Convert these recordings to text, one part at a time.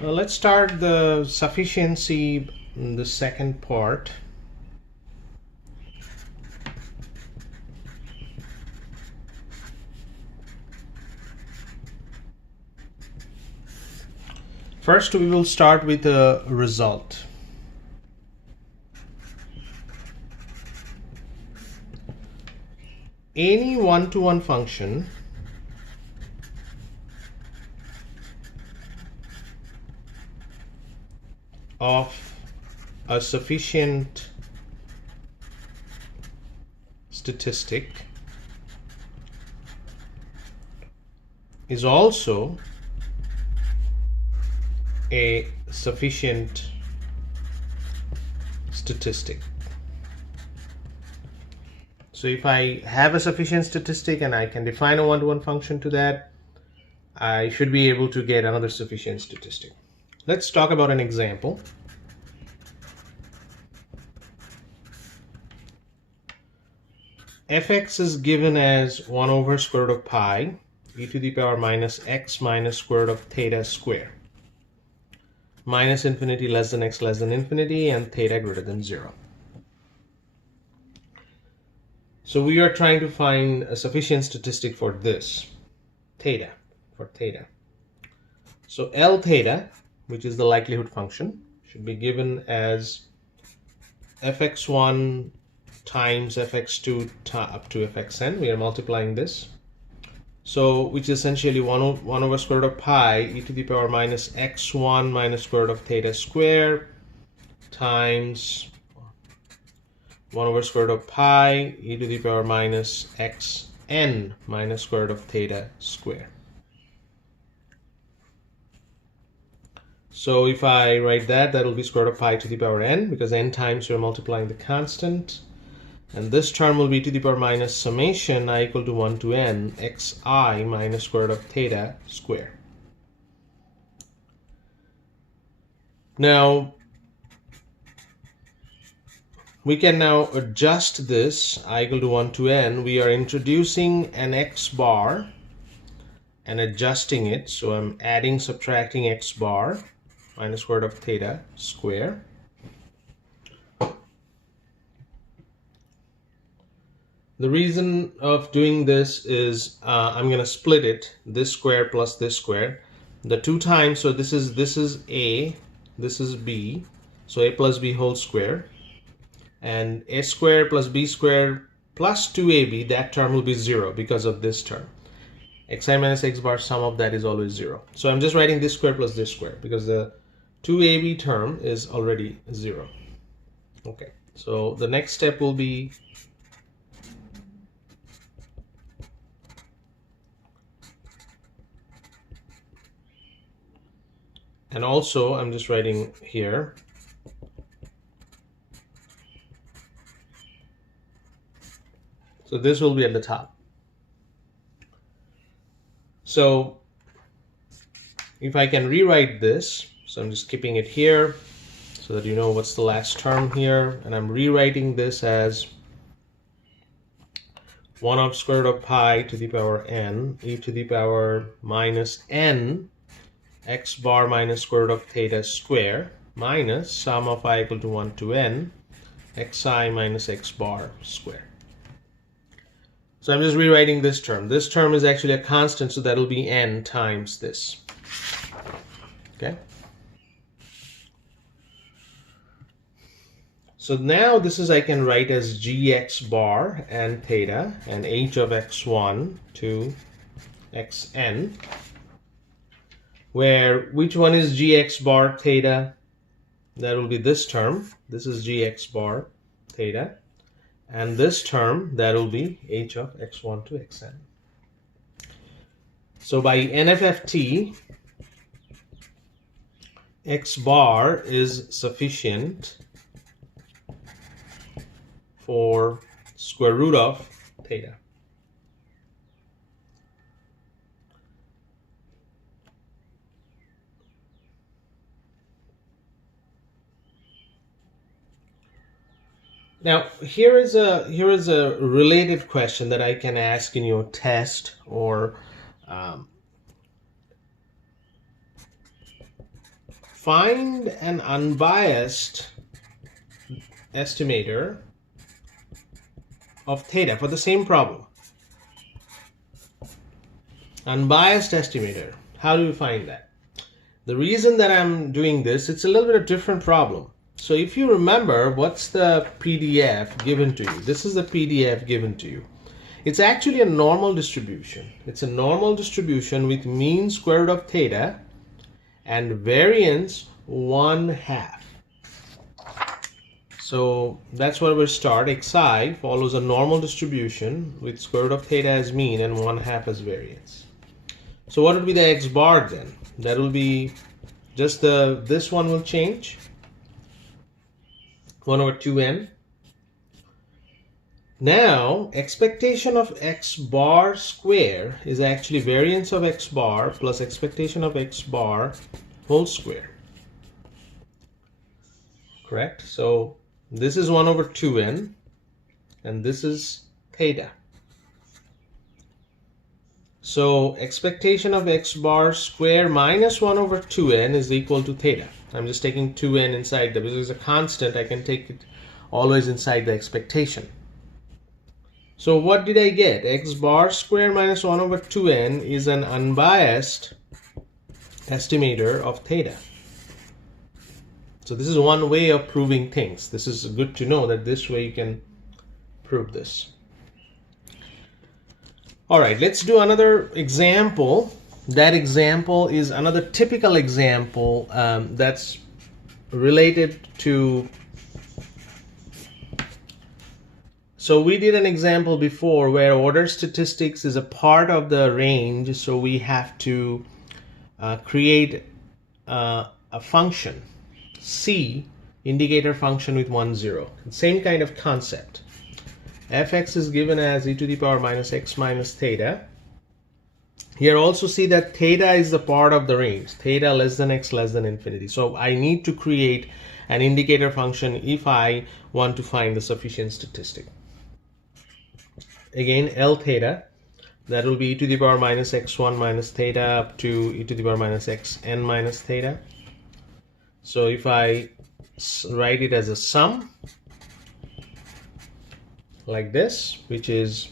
Let's start the sufficiency, the second part. First, we will start with the result. Any one-to-one function of a sufficient statistic is also a sufficient statistic. So if I have a sufficient statistic and I can define a one-to-one function to that, I should be able to get another sufficient statistic. Let's talk about an example. Fx is given as 1 over square root of pi e to the power minus x minus square root of theta square, minus infinity less than x less than infinity and theta greater than 0. So we are trying to find a sufficient statistic for this, theta, for theta. So L theta, which is the likelihood function, should be given as fx1 times fx2 up to fxn. We are multiplying this. So which is essentially 1 over square root of pi e to the power minus x1 minus square root of theta square times 1 over square root of pi e to the power minus xn minus square root of theta square. So if I write that, that will be square root of pi to the power n, because n times you're multiplying the constant. And this term will be to the power minus summation I equal to 1 to n xi minus square root of theta square. Now, we can now adjust this I equal to 1 to n. We are introducing an x bar and adjusting it. So I'm adding, subtracting x bar minus square root of theta square. The reason of doing this is I'm going to split it, this square plus this square. The 2 times, so this is a, this is b, so a plus b whole square. And a square plus b square plus 2ab, that term will be 0 because of this term. Xi minus x bar, sum of that is always 0. So I'm just writing this square plus this square because the 2ab term is already 0. Okay, so the next step will be and also I'm just writing here so this will be at the top. So if I can rewrite this, so I'm just keeping it here so that you know what's the last term here, and I'm rewriting this as 1 of square root of pi to the power n e to the power minus n x bar minus square root of theta square minus sum of I equal to 1 to n xi minus x bar square. So I'm just rewriting this term. This term is actually a constant, so that'll be n times this. Okay. So now this is I can write as gx bar and theta and h of x1 to xn, where which one is gx bar theta? That will be this term. This is gx bar theta. And this term, that will be h of x1 to xn. So by NFFT, x bar is sufficient for square root of theta. Now, here is a related question that I can ask in your test or find an unbiased estimator of theta for the same problem. Unbiased estimator. How do you find that? The reason that I'm doing this, it's a little bit of different problem. So if you remember, what's the PDF given to you? This is the PDF given to you. It's actually a normal distribution. It's a normal distribution with mean square root of theta and variance 1/2. So that's where we'll start. Xi follows a normal distribution with square root of theta as mean and 1/2 as variance. So what would be the x bar then? That will be just this one will change. 1/2n. Now, expectation of x bar square is actually variance of x bar plus expectation of x bar whole square. Correct? So this is 1/2n and this is theta. So expectation of x bar square minus 1/2n is equal to theta. I'm just taking 2n inside the, because it's a constant, I can take it always inside the expectation. So what did I get? X bar square minus 1/2n is an unbiased estimator of theta. So this is one way of proving things. This is good to know that this way you can prove this. All right, let's do another example. That example is another typical example that's related to. So we did an example before where order statistics is a part of the range, so we have to create a function, C, indicator function with 1, 0. Same kind of concept. Fx is given as e to the power minus x minus theta. Here also see that theta is the part of the range, theta less than x less than infinity. So I need to create an indicator function if I want to find the sufficient statistic. Again, L theta, that will be e to the power minus x1 minus theta up to e to the power minus xn minus theta. So if I write it as a sum, like this, which is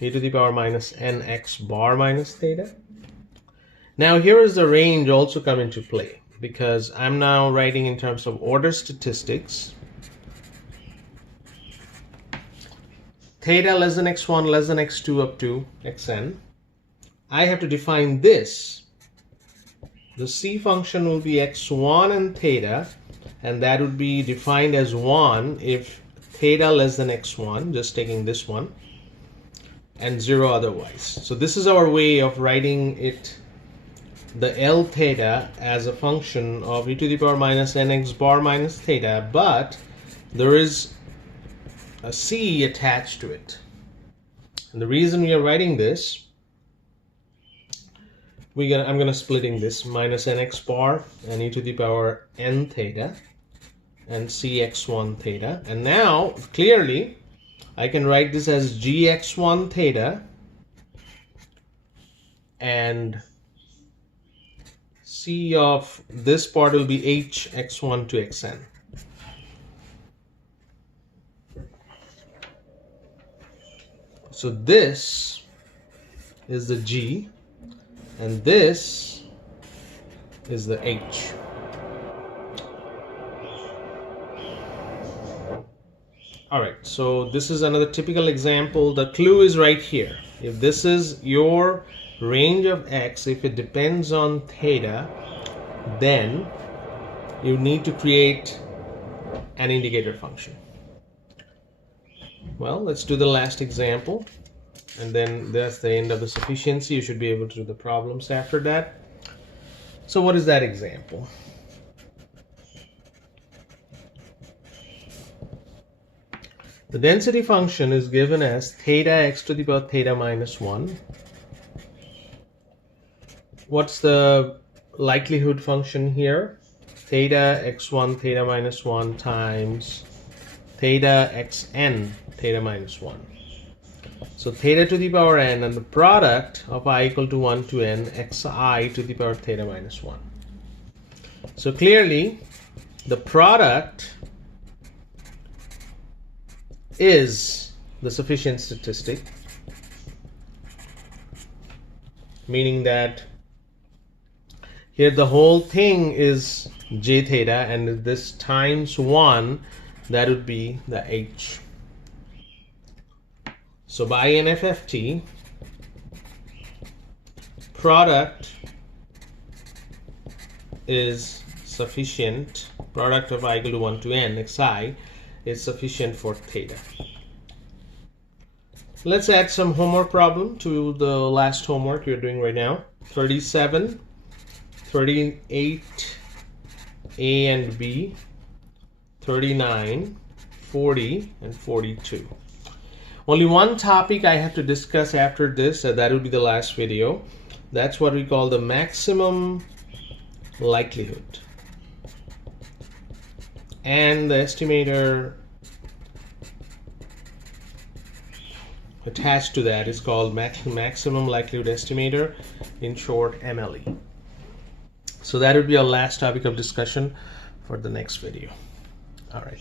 e to the power minus nx bar minus theta. Now here is the range also come into play, because I'm now writing in terms of order statistics. Theta less than x1 less than x2 up to xn. I have to define this. The C function will be x1 and theta, and that would be defined as 1 if theta less than x1, just taking this one, and 0 otherwise. So this is our way of writing it, the L theta, as a function of e to the power minus nx bar minus theta, but there is a C attached to it. And the reason we are writing this, I'm going to splitting this minus nx bar and e to the power n theta and cx1 theta. And now clearly I can write this as gx1 theta and c of this part will be hx1 to xn. So this is the g and this is the h. All right, so this is another typical example. The clue is right here. If this is your range of x, if it depends on theta, then you need to create an indicator function. Well, let's do the last example, and then that's the end of the sufficiency. You should be able to do the problems after that. So what is that example? The density function is given as theta x to the power theta minus 1. What's the likelihood function here? Theta x1 theta minus 1 times theta xn theta minus 1. So theta to the power n, and the product of I equal to 1 to n xi to the power theta minus 1. So clearly the product is the sufficient statistic, meaning that here the whole thing is j theta, and this times 1, that would be the h. So by NFFT, product is sufficient, product of I equal to 1 to n xi is sufficient for theta. Let's add some homework problem to the last homework you're doing right now. 37, 38, A and B, 39, 40, and 42. Only one topic I have to discuss after this, that will be the last video. That's what we call the maximum likelihood. And the estimator attached to that is called maximum likelihood estimator, in short MLE. So that would be our last topic of discussion for the next video. All right.